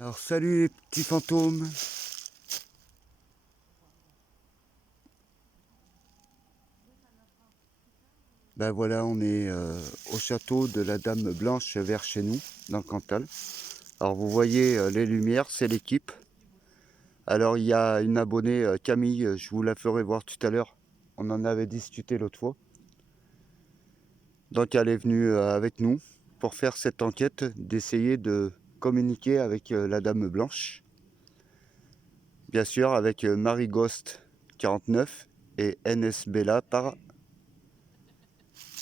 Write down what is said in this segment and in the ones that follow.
Alors salut les petits fantômes. Ben voilà, on est au château de la Dame Blanche vers chez nous, dans le Cantal. Alors vous voyez les lumières, c'est l'équipe. Alors il y a une abonnée, Camille, je vous la ferai voir tout à l'heure. On en avait discuté l'autre fois. Donc elle est venue avec nous pour faire cette enquête, d'essayer de communiquer avec la Dame Blanche. Bien sûr avec Marie Ghost 49 et NS Bella par.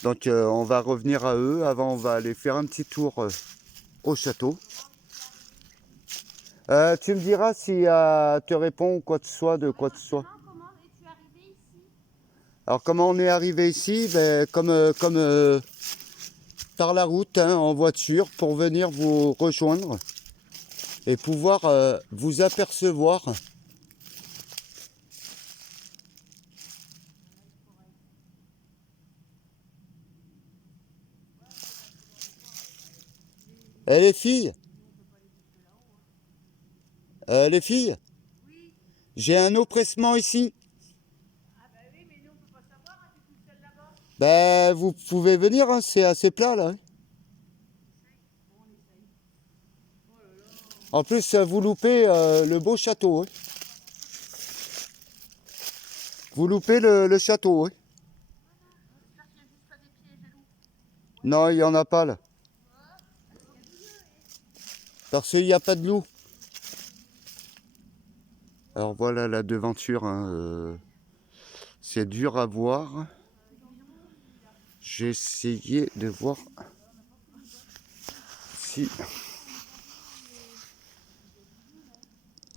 Donc on va revenir à eux. Avant, on va aller faire un petit tour au château. Tu me diras si te répond ou quoi que ce soit, de quoi que ce soit. Comment es-tu arrivé ici? Alors comment on est arrivé ici? Ben, comme par la route, hein, en voiture, pour venir vous rejoindre et pouvoir vous apercevoir. Les filles, les filles, Oui. j'ai un oppressement ici. Ah bah oui, mais nous on peut pas savoir, hein, t'es toute seule là-bas. Ben, vous pouvez venir, hein, c'est assez plat là. Hein. Bon, on essaye. Oh là là. En plus, vous loupez le beau château. Hein. Vous loupez le château. Hein. J'espère qu'il y a juste pas des pieds jaloux. Non, il n'y en a pas là. Parce qu'il n'y a pas de loup. Alors voilà la devanture. Hein, c'est dur à voir. J'ai essayé de voir si.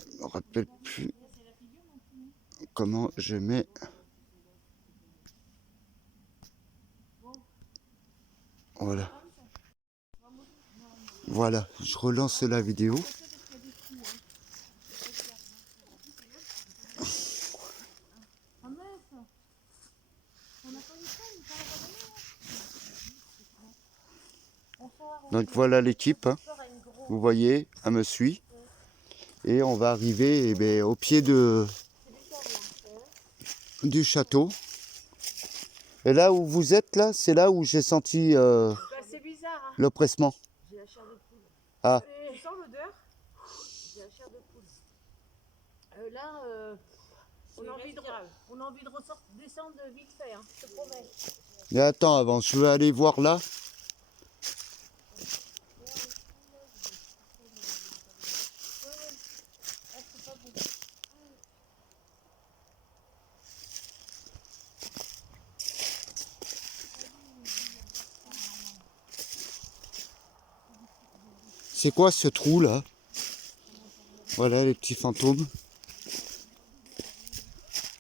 Je me rappelle plus comment je mets. Voilà. Voilà, je relance la vidéo. Ah mince. On n'a pas eu ça, il fallait pas donner. Bonsoir, Donc voilà l'équipe. Hein. bonsoir à une grosse. Vous voyez, elle me suit. Et on va arriver au pied du château. Et là où vous êtes, là, c'est là où j'ai senti Bah, c'est bizarre, hein. l'oppressement. J'ai la chair de poule. Ah, Tu sens l'odeur? J'ai la chair de poule. Là, on a envie de descendre vite fait, hein, je te promets. mais attends, avant, je veux aller voir là. C'est quoi ce trou là? Voilà les petits fantômes.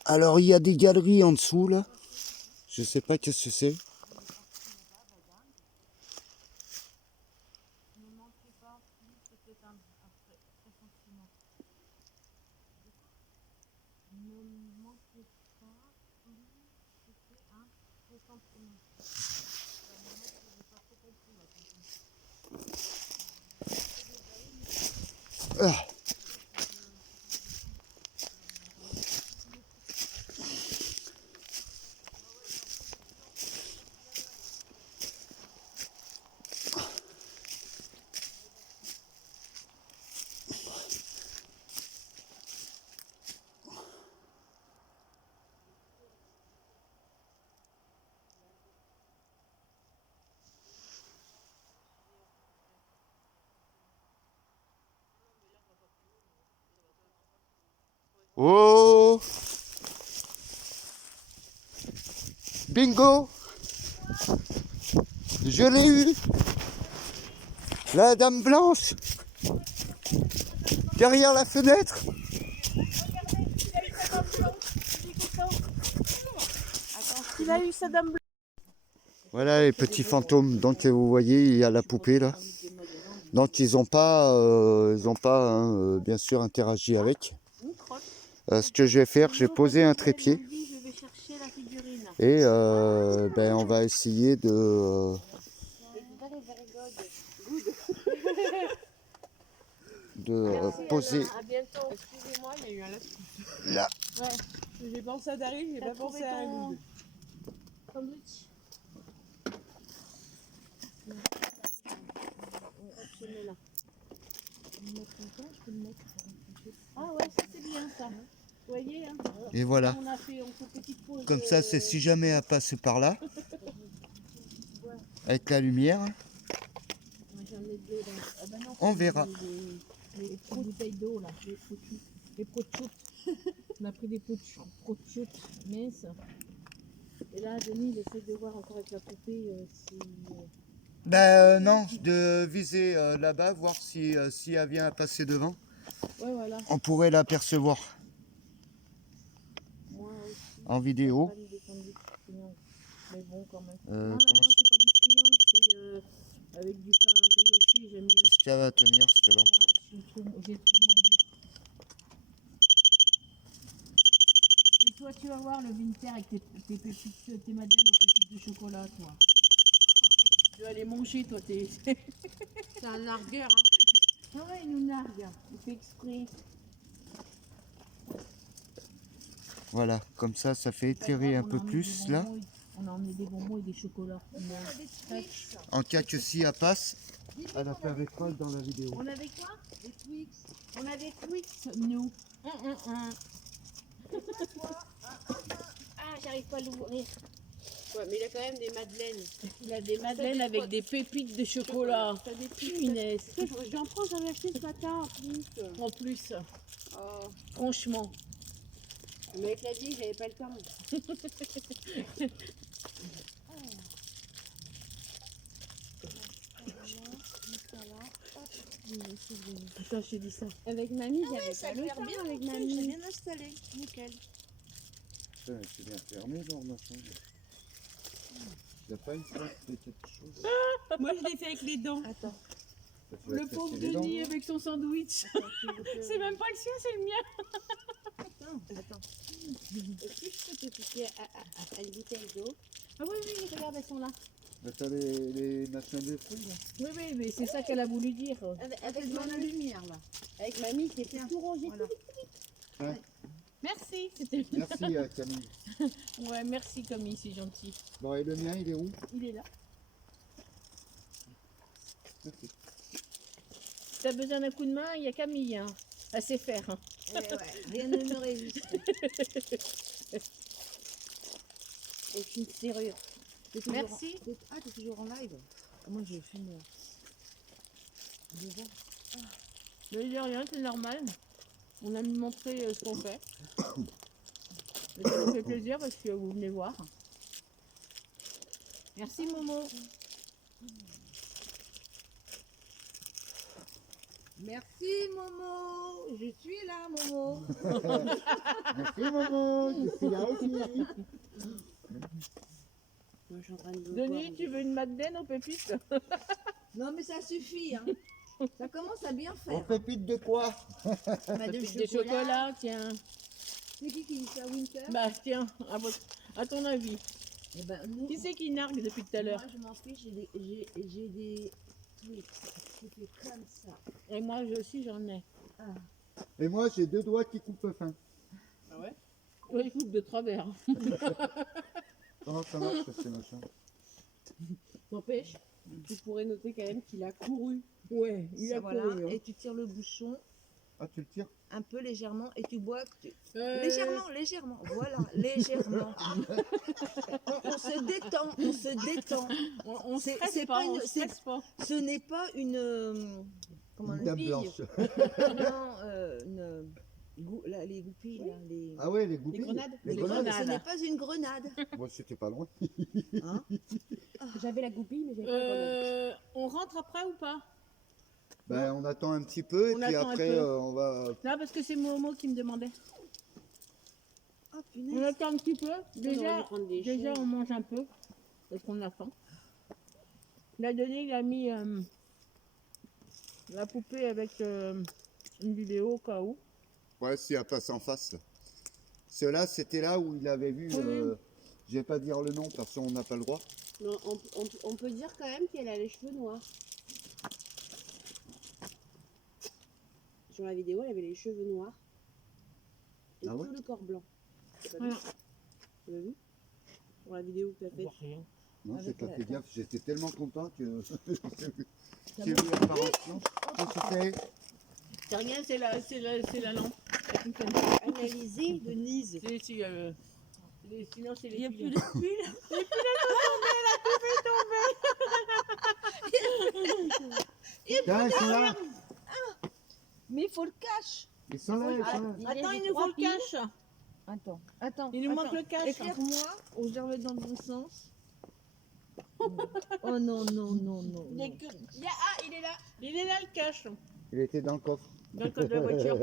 Alors il y a des galeries en dessous là. Je sais pas qu'est-ce que c'est. Ne manquez pas, c'était un pressentiment. Ne manquez pas, c'était un pressentiment. J'ai pas trop compris là. Ah. Oh! Bingo! Je l'ai eu! La dame blanche! Derrière la fenêtre! Il a eu sa dame blanche. Voilà les petits fantômes. Donc vous voyez, il y a la poupée là. Donc ils n'ont pas, hein, bien sûr interagi avec. Ce que je vais faire, j'ai posé un trépied Je vais chercher la figurine. et on va essayer Merci, poser Anna. À bientôt. Excusez-moi, il y a eu un lapsus. là. Ouais. J'ai pensé à Daryl, j'ai T'as pas pensé trouvé à ton Loud. sandwich? Hop, je mets là. Ah ouais, ça c'est bien ça. Vous voyez, hein, Et voilà. on a fait une petite pause. Comme ça, c'est si jamais elle passe par là, avec la lumière, Moi, j'en ai deux dans. Ah ben non, on verra. Les petites bouteilles d'eau là, les prochutes. Les prochutes. On a pris des prochutes minces. Et là, Denis, il essaie de voir encore avec la poupée si. Ben non, de viser là-bas, voir si elle vient à passer devant. Ouais, voilà. On pourrait l'apercevoir Moi aussi. en vidéo. Pas des sandwichs triangles. Mais bon, quand même. Euh, Non, mais comment- moi, c'est pas du triangle, c'est avec du pain brioché, j'aime mieux. Est-ce qu'elle va tenir, cette lampe? J'ai trop moins dur. Et toi, tu vas voir le Winter avec tes pépites, tes madeleines aux pépites de chocolat, toi. Tu vas les manger, toi, t'es. C'est un largueur, hein. Ouais, il nous nargue. Il fait exprès. Voilà, comme ça fait éclairer un peu plus là. On a emmené des bonbons et des chocolats. En cas que si elle passe, elle a fait avec quoi dans la vidéo? On avait quoi? Des Twix. On a des Twix, nous. Ah, j'arrive pas à l'ouvrir. Ouais, mais il a quand même des madeleines. Il a des madeleines avec des pépites de chocolat. Des punaises. J'en prends, j'avais acheté ce matin en plus. En plus, Oh. franchement. Le mec l'a dit, j'avais pas le temps. Attends, je te dis ça. Avec mamie, j'avais Ça a pas le l'air temps bien, avec j'ai mamie. bien installé, nickel. Putain, c'est bien fermé dans ma chambre. Il n'y a pas une porte de quelque chose? Moi, je l'ai fait avec les dents. Attends, Ça peut Le être pauvre cassé les dents. Denis avec son sandwich. C'est même pas le sien, c'est le mien. attends. Est-ce que je peux te piquer à une bouteille d'eau? Ah oui, oui, regarde, elles sont là. Mais t'as les machins de fruits là? Oui, oui, mais c'est ça qu'elle a voulu dire. Avec la lumière, là. Avec mamie, qui était tout rangé. Voilà. Merci, c'était. Merci Camille. Ouais, merci Camille, c'est gentil. Bon, et le mien, il est où? Il est là. Merci. Si t'as besoin d'un coup de main, il y a Camille. Hein. Elle sait faire. Hein. Rien ne me résiste. Avec une serrure. T'es toujours Merci. t'es toujours en live? Moi, je filme devant. Mais il n'y a rien, c'est normal. On a montré ce qu'on fait. Et ça nous fait plaisir parce que vous venez voir. Merci Momo. Merci, Momo. Je suis là, Momo. Merci maman, je suis là aussi. Moi, je suis en train de le Denis, boire. tu veux une madeleine aux pépites? Non, mais ça suffit. Hein. Ça commence à bien On faire. pépite de quoi? Bah, de Pépites de chocolat, tiens. C'est qui dit ça, Winter? Bah tiens, à ton avis. Eh ben, nous, Qui c'est qui nargue depuis tout à l'heure? moi, je m'en fiche. J'ai des tweets. C'était comme ça. Et moi aussi j'en ai. Et moi, j'ai deux doigts qui coupent fin. Ah ouais? Oui, il coupe de travers. Comment ça marche ces machins? N'empêche. Tu pourrais noter quand même qu'il a couru. Ouais, il Ça, a voilà. couru. Hein. Et tu tires le bouchon Ah, tu le tires? un peu légèrement et tu bois. Euh, Légèrement. Voilà, légèrement. On se détend, on se détend. On C'est- stresse c'est pas, pas on une- stresse pas. Ce n'est pas une. Comment on Une dame dit blanche. Non, les goupilles, là, les. Ah ouais, les goupilles. grenades. Les Les grenades. grenades. Ce n'est pas une grenade. Moi, c'était pas loin. Hein. J'avais la goupille, mais j'avais pas le grenade. On rentre après ou pas? Ben, on attend un petit peu et On puis attend un après, peu. on va. Non, parce que c'est Momo qui me demandait. Oh On punaise. attend un petit peu. aurait dû Déjà, prendre des déjà chaises. on mange un peu. Parce qu'on a faim. Il a donné, il a mis la poupée avec une vidéo au cas où. Ouais, si elle passe en face. Là. Ceux-là, c'était là où il avait vu. Oui. Je vais pas dire le nom parce qu'on n'a pas le droit. Non, on peut dire quand même qu'elle a les cheveux noirs. Sur la vidéo, elle avait les cheveux noirs et Ah ouais tout le corps blanc. T'as pas vu? Voilà. Tu l'as vu? Sur la vidéo que tu as On faite. voit rien. Non, j'ai Avec pas la- fait gaffe, j'étais tellement content que j'ai vu l'apparition. Qu'est-ce que c'est? C'est rien, c'est la lampe. La fontaine. Analysé Denise. Si, sinon c'est les Il n'y a tuyaux. plus de fil. Tiens, ils sont là. Mais il faut le cache. Ils sont là, ils sont là. Attends, il nous faut le cache. Attends. Il nous manque le cache. Éclaire-moi, ou je remets dans le bon sens. Oh non. Il est là. Il est là le cache. Il était dans le coffre. Dans le code de la voiture.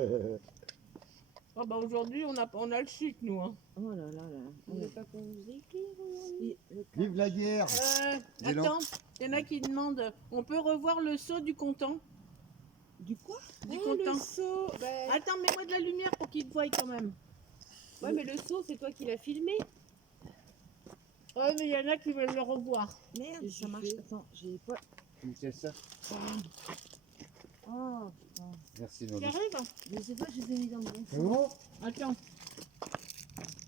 Oh bah aujourd'hui on a le chic nous. Hein. Oh là là. On veut pas qu'on vous écrive aujourd'hui. Vive la guerre. Dis donc. Attends, il y en a qui demandent, on peut revoir le seau du comptant? Du quoi? Du Oh, comptant. le seau. Bah, Attends, mets-moi de la lumière pour qu'ils te voient quand même. ouais, mais le seau, c'est toi qui l'as filmé. Ouais, mais il y en a qui veulent le revoir. Merde, ça marche. Attends, j'ai pas. C'est ça. Oh, Merci, Tu Noël. arrives? je sais pas, je les ai mis dans le bon C'est sens. bon? Attends.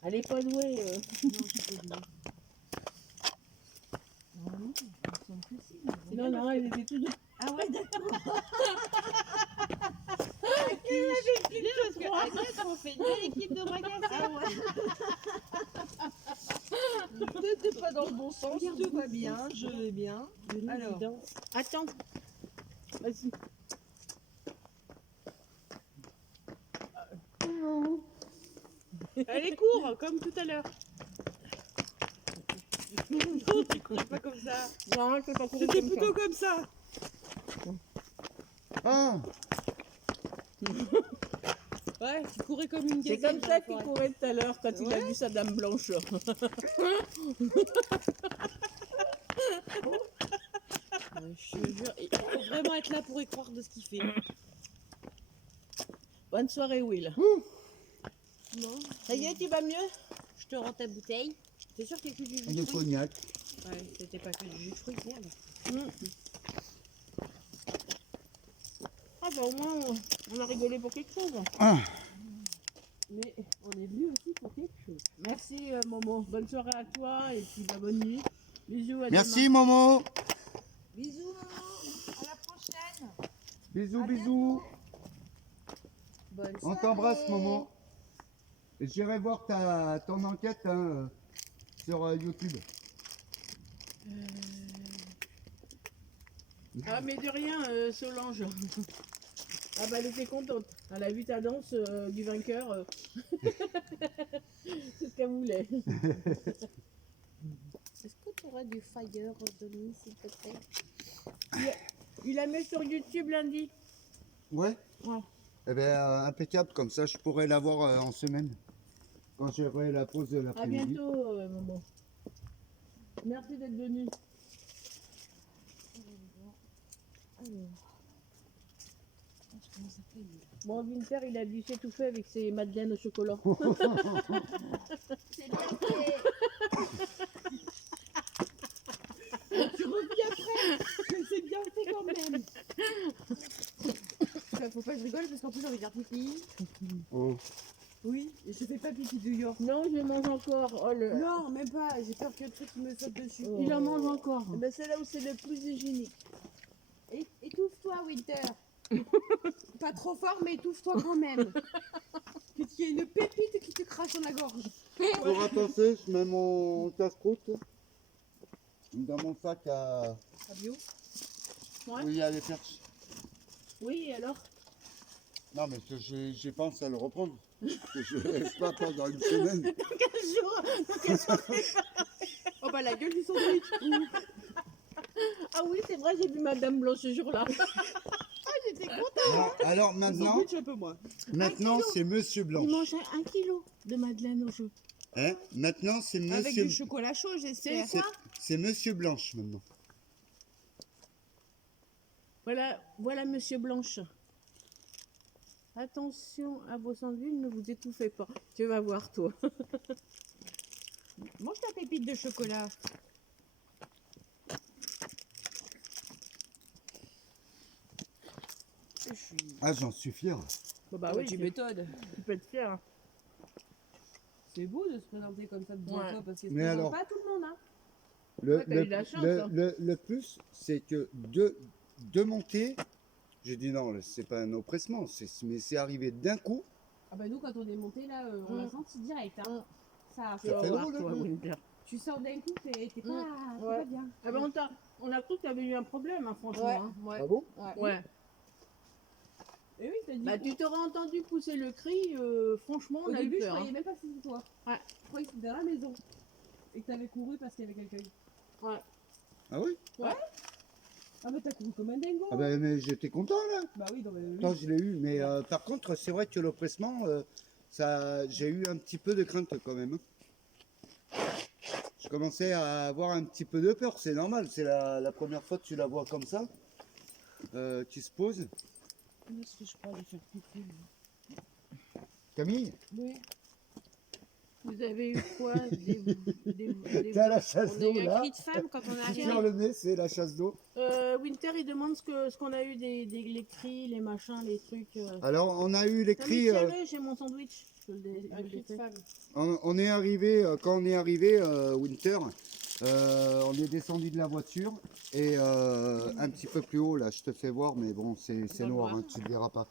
Elle est pas douée. Non, je sais pas. Ah non, ça me semble précis. Non, elle était toute. Ah ouais, d'accord. Parce que Agnès, on fait une belle équipe de magasin. Ah ouais. T'étais pas dans le bon sens, tout va bien, je vais bien. Alors, Attends. Vas-y. Elle est courte, comme tout à l'heure. non, tu courais pas comme ça. Non, elle peut pas courir C'était comme ça. plutôt comme ça. Ah! Ouais, tu courais comme une C'est gazelle. comme ça qu'il courait tout à l'heure quand il a vu sa dame blanche. Je te jure, il faut vraiment être là pour y croire de ce qu'il fait. Bonne soirée, Will. Non. Ça y est, tu vas mieux? Je te rends ta bouteille. T'es sûr qu'il y a que du jus Il y de a fruits? cognac. Ouais, c'était pas que du jus de fruits, merde. Ah bah au moins, on a rigolé pour quelque chose. Mais on est venu aussi pour quelque chose. Merci Momo. Bonne soirée à toi et puis bah, bonne nuit. Bisous à Merci, Momo. Bisous, maman. À la prochaine. Bisous, bisous. Bonne On t'embrasse, Momo. Et j'irai voir ton enquête hein, sur YouTube. Ah mais de rien Solange. Ah bah elle était contente. Elle a vu ta danse du vainqueur. C'est ce qu'elle voulait. Est-ce que tu aurais du fire, Denis, s'il te plaît? Il la met sur YouTube lundi. Ouais? Ouais. Eh bien, impeccable, comme ça je pourrais l'avoir en semaine. Quand j'aurai la pause de À l'après-midi. bientôt Momo. Merci d'être venu. Bon, Winter, il a dû s'étouffer avec ses madeleines au chocolat. C'est bien fait. Tu reviens après. C'est bien fait quand même. Faut pas que je rigole parce qu'en plus j'ai envie de faire pipi. Oh. Oui, et je fais pas pipi de York. Non, je mange encore. Oh, Non, même pas. J'ai peur que le truc me saute dessus. Il en mange encore. Eh ben, c'est là où c'est le plus hygiénique. Étouffe-toi, Winter. Pas trop fort, mais étouffe-toi quand même. Qu'il y ait une pépite qui te crache dans la gorge. Pour ratasser, je mets mon casse-croûte dans mon sac à... Fabio. Ouais. où il y a les perches. Oui, et alors? Non, mais j'ai pensé à le reprendre. Que je ne laisse pas pendant une semaine. Oh bah la gueule du sandwich. Ah oui, c'est vrai, j'ai vu Madame Blanche ce jour-là. J'étais contente. Alors Le maintenant, sandwich un peu moins. maintenant c'est Monsieur Blanche. Il mange 1 kilo de madeleine au jeu. Hein, maintenant c'est Avec Monsieur... du chocolat chaud, j'espère. C'est C'est Monsieur Blanche maintenant. Voilà Monsieur Blanche. Attention à vos sandwichs, ne vous étouffez pas. Tu vas voir, toi. Mange ta pépite de chocolat. Ah, j'en suis fier. Bah Ah oui, tu m'étonnes. tu peux être fier. C'est beau de se présenter comme ça devant Ouais. toi parce que se Mais présente alors- pas tout le monde. Hein. Ouais, t'as eu de la chance, hein. le plus, c'est que de monter, j'ai dit non, c'est pas un oppressement, mais c'est arrivé d'un coup. Ah bah nous quand on est monté là, on l'a senti direct. Hein. Ça, Ça fait drôle, toi, hein. Winter. tu sors d'un coup, t'es pas, t'es Ouais. pas bien. Ah ben on a cru que t'avais eu un problème, hein, franchement. Ouais, hein. ouais. Ah bon? Ouais. Et oui, t'as dit. Bah tu t'aurais entendu pousser le cri, franchement, Au on a eu début, je peur. croyais Hein. même pas que c'était toi. Ouais. Je croyais que c'était dans la maison. Et que t'avais couru parce qu'il y avait quelqu'un. Ouais. Ah oui? Ah bah t'as couru comme un dingo. Ah ben, mais j'étais content là. Bah oui, non, mais oui. Quand je l'ai eu, mais par contre, c'est vrai que l'oppressement, j'ai eu un petit peu de crainte quand même. Je commençais à avoir un petit peu de peur, c'est normal, c'est la première fois que tu la vois comme ça, qui se pose. Est-ce que je crois aller faire pipi? Camille, Oui. Vous avez eu quoi des... t'es à la chasse On a d'eau eu un là. cri de femme quand on est arrivé. Sur le nez, c'est la chasse d'eau. Winter, il demande ce qu'on a eu les cris, les machins, les trucs. Alors, on a eu les cris. Tiens-le, j'ai mon sandwich. Un cri de femme. On est arrivé, quand on est arrivé, Winter, on est descendu de la voiture et un petit peu plus haut, là, je te fais voir, mais bon, c'est noir, hein, tu ne le verras pas.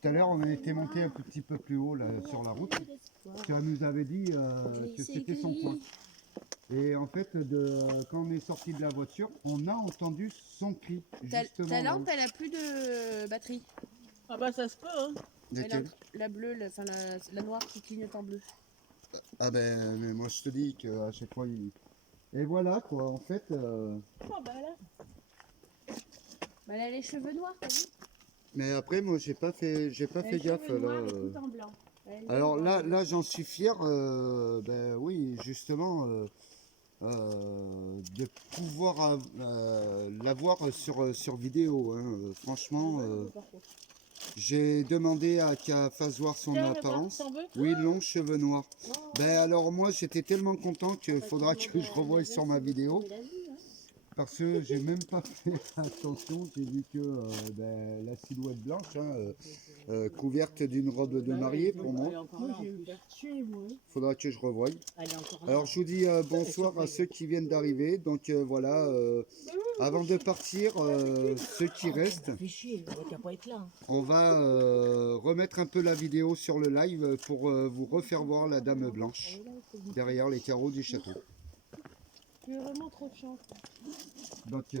Tout à l'heure, on a été monté un petit peu plus haut là, sur la route. Tu nous avais dit que c'était son coin. Et en fait, quand on est sorti de la voiture, on a entendu son cri. Justement, Ta là lampe, elle a plus de batterie. Ah bah ça se peut, hein. où- Laquelle La bleue, la noire qui clignote en bleu. Ah ben, mais moi je te dis qu'à chaque fois, Et voilà quoi, en fait... Oh bah là. Bah elle a les cheveux noirs, t'as vu? Mais après, moi j'ai pas fait gaffe là. Tout en blanc. Alors là j'en suis fier, ben oui, justement, de pouvoir l'avoir sur vidéo. Hein. Franchement, j'ai demandé à qu'elle fasse voir son apparence. Oui, longs cheveux noirs. Ben alors moi j'étais tellement content qu'il faudra que je revoie sur ma vidéo. Parce que j'ai même pas fait attention, j'ai vu que ben, la silhouette blanche, hein, couverte d'une robe de mariée pour moi. Moi j'ai eu peur tuer, moi. Faudra que je revoie. Elle est encore là. Alors je vous dis bonsoir à ceux qui viennent d'arriver. Donc voilà, avant de partir, ceux qui restent, Fais chier, il va pas être là. on va remettre un peu la vidéo sur le live pour vous refaire voir la dame blanche derrière les carreaux du château. Tu es vraiment trop de chance. Donc c'est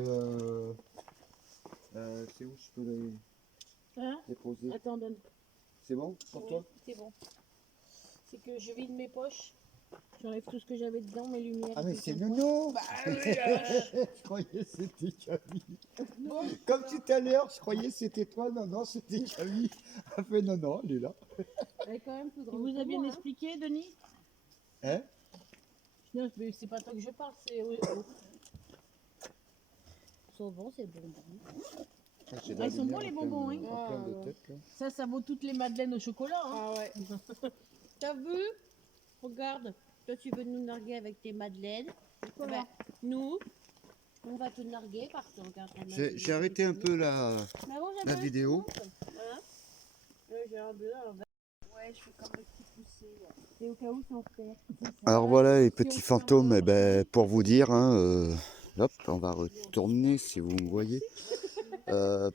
où je peux les Hein? déposer? Attends, donne. C'est bon pour toi? C'est bon. C'est que je vide mes poches. J'enlève tout ce que j'avais dedans, mes lumières. Ah mais tout c'est ça. Nono. Je croyais que c'était Camille. Comme tout à l'heure, je croyais que c'était toi. Non, non, c'était Camille. Elle fait non, non, elle est là. Elle est quand même plus Il grande. vous a que bien moi, hein. expliqué, Denis? Hein? Non, mais c'est pas toi que je parle, c'est... Sont bons, c'est bon. Ah, j'ai Ah, ils sont lumière bons, les en plein- bonbons, hein. en plein de tête, là. Ça vaut toutes les madeleines au chocolat, hein. Ah ouais. T'as vu? Regarde, toi tu veux nous narguer avec tes madeleines. Voilà. Ben, nous, on va te narguer parce qu'on regarde ta J'ai arrêté un peu la vidéo. Ouais, je fais comme le petit poussé. Et au cas où sans faire. Alors voilà les petits fantômes, eh ben, pour vous dire, hein, hop, on va retourner si vous me voyez.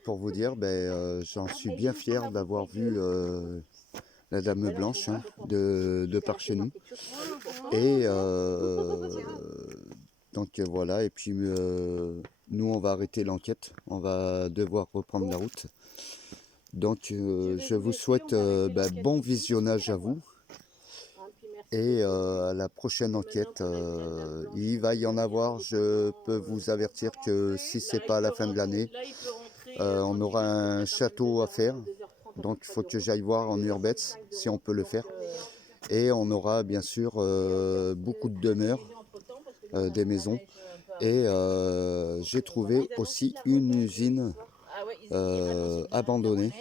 Pour vous dire, ben, j'en suis bien fier d'avoir vu la dame blanche, hein, de par chez nous. Et donc voilà, et puis nous on va arrêter l'enquête, on va devoir reprendre la route. Donc je vous souhaite bon visionnage à vous. Et à la prochaine enquête, il va y en avoir. Je peux vous avertir que si c'est pas à la fin de l'année, on aura un château à faire. Donc il faut que j'aille voir en urbex si on peut le faire. Et on aura bien sûr beaucoup de demeures, des maisons. Et j'ai trouvé aussi une usine abandonnée.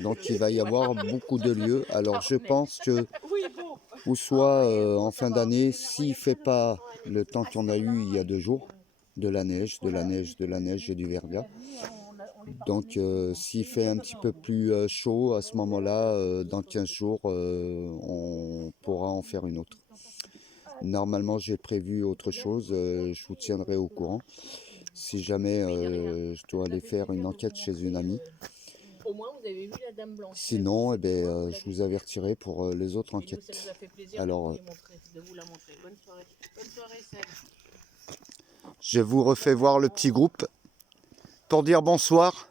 Donc il va y avoir beaucoup de lieux. Alors je pense que, ou soit en fin d'année, s'il ne fait pas le temps qu'on a eu il y a 2 jours, de la neige et du verglas, Donc s'il fait un petit peu plus chaud, à ce moment-là, dans 15 jours, on pourra en faire une autre. Normalement, j'ai prévu autre chose, je vous tiendrai au courant. Si jamais je dois aller faire une enquête chez une amie. Au moins, vous avez vu la dame blanche. Sinon, je vous avertirai pour les autres Et nous, ça enquêtes. nous a fait plaisir Alors, de vous la montrer. Bonne soirée. Bonne soirée, Celle. je vous refais voir le petit groupe pour dire bonsoir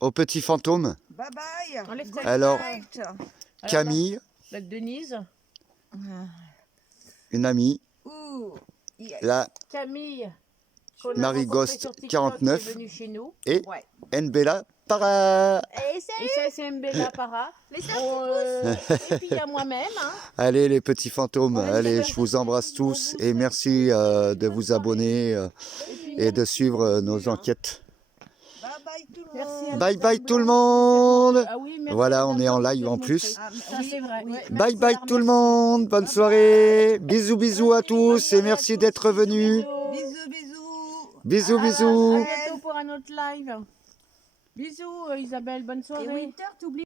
au petit fantôme. Bye bye. Enlève ta Alors, Direct. Camille, La Denise. une amie. Ouh. Yes. Là, Camille. qu'on a Marie rencontrée Ghost, sur TikTok, 49. qui est venue chez nous. Et Ouais. Nbella Para. Et Et salut. ça, c'est Mbella Para. Les Et puis il y a moi-même. Hein. Allez les petits fantômes, Ouais, allez, c'est je vous embrasse tous et merci de vous abonner et de suivre nos enquêtes. Bye bye tout le Merci monde. à Bye la bye Dame tout le Blanche. monde. Ah oui, merci Voilà, à la on Dame est en Blanche live de en te plus. montrer. Ah, Ça, oui, c'est vrai. oui. Ouais. Bye Merci, bye Lar, tout le merci. monde, bonne soirée. Bisous bisous à tous et merci d'être venus. Bisous, bisous. Bisous À bisous. bientôt pour un autre live. Bisous Isabelle, bonne soirée. Et Winter, t'oublies